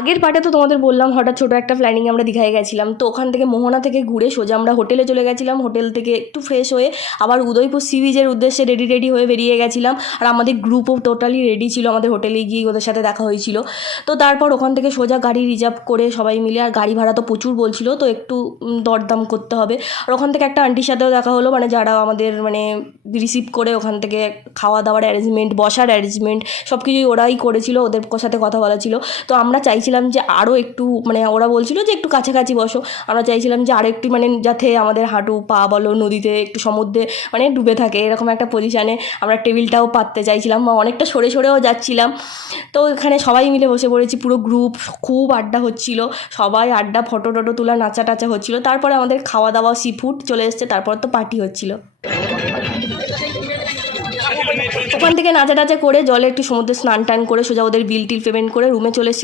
আগের পার্টে তো তোমাদের বললাম হঠাৎ ছোটো একটা প্ল্যানিংয়ে আমরা দীঘায় গেছিলাম, তো ওখান থেকে মোহনা থেকে ঘুরে সোজা আমরা হোটেলে চলে গেছিলাম। হোটেল থেকে একটু ফ্রেশ হয়ে আবার উদয়পুর সি বিচের উদ্দেশ্যে রেডি হয়ে বেরিয়ে গেছিলাম। আর আমাদের গ্রুপও টোটালি রেডি ছিল, আমাদের হোটেলে গিয়ে ওদের সাথে দেখা হয়েছিল। তো তারপর ওখান থেকে সোজা গাড়ি রিজার্ভ করে সবাই মিলে, আর গাড়ি ভাড়া তো প্রচুর বলছিল, তো একটু দরদাম করতে হবে। আর ওখান থেকে একটা আন্টির সাথেও দেখা হলো, মানে যারা আমাদের মানে রিসিভ করে ওখান থেকে খাওয়া দাওয়ার অ্যারেঞ্জমেন্ট, বসার অ্যারেঞ্জমেন্ট সব কিছুই ওরাই করেছিল, ওদের সাথে কথা বলা ছিল। তো আমরা চাইছিলাম যে আরও একটু, মানে ওরা বলছিল যে একটু কাছাকাছি বসো, আমরা চাইছিলাম যে আরও একটু মানে যাতে আমাদের হাঁটু পা বলো নদীতে একটু সমুদ্রে মানে ডুবে থাকে, এরকম একটা পজিশানে আমরা টেবিলটাও পাততে চাইছিলাম, বা অনেকটা সরেও যাচ্ছিলাম। তো এখানে সবাই মিলে বসে পড়েছি, পুরো গ্রুপ, খুব আড্ডা হচ্ছিল, সবাই আড্ডা, ফটো তোলা, নাচা টাচা হচ্ছিল। তারপরে আমাদের খাওয়া দাওয়া সি ফুড চলে এসছে, তারপর তো পার্টি হচ্ছিল। ওখান থেকে নাচা টাচা করে জলে একটু সমুদ্রে স্নান টান করে সোজা ওদের বিল টিল পেমেন্ট করে রুমে চলে এসেছিলাম।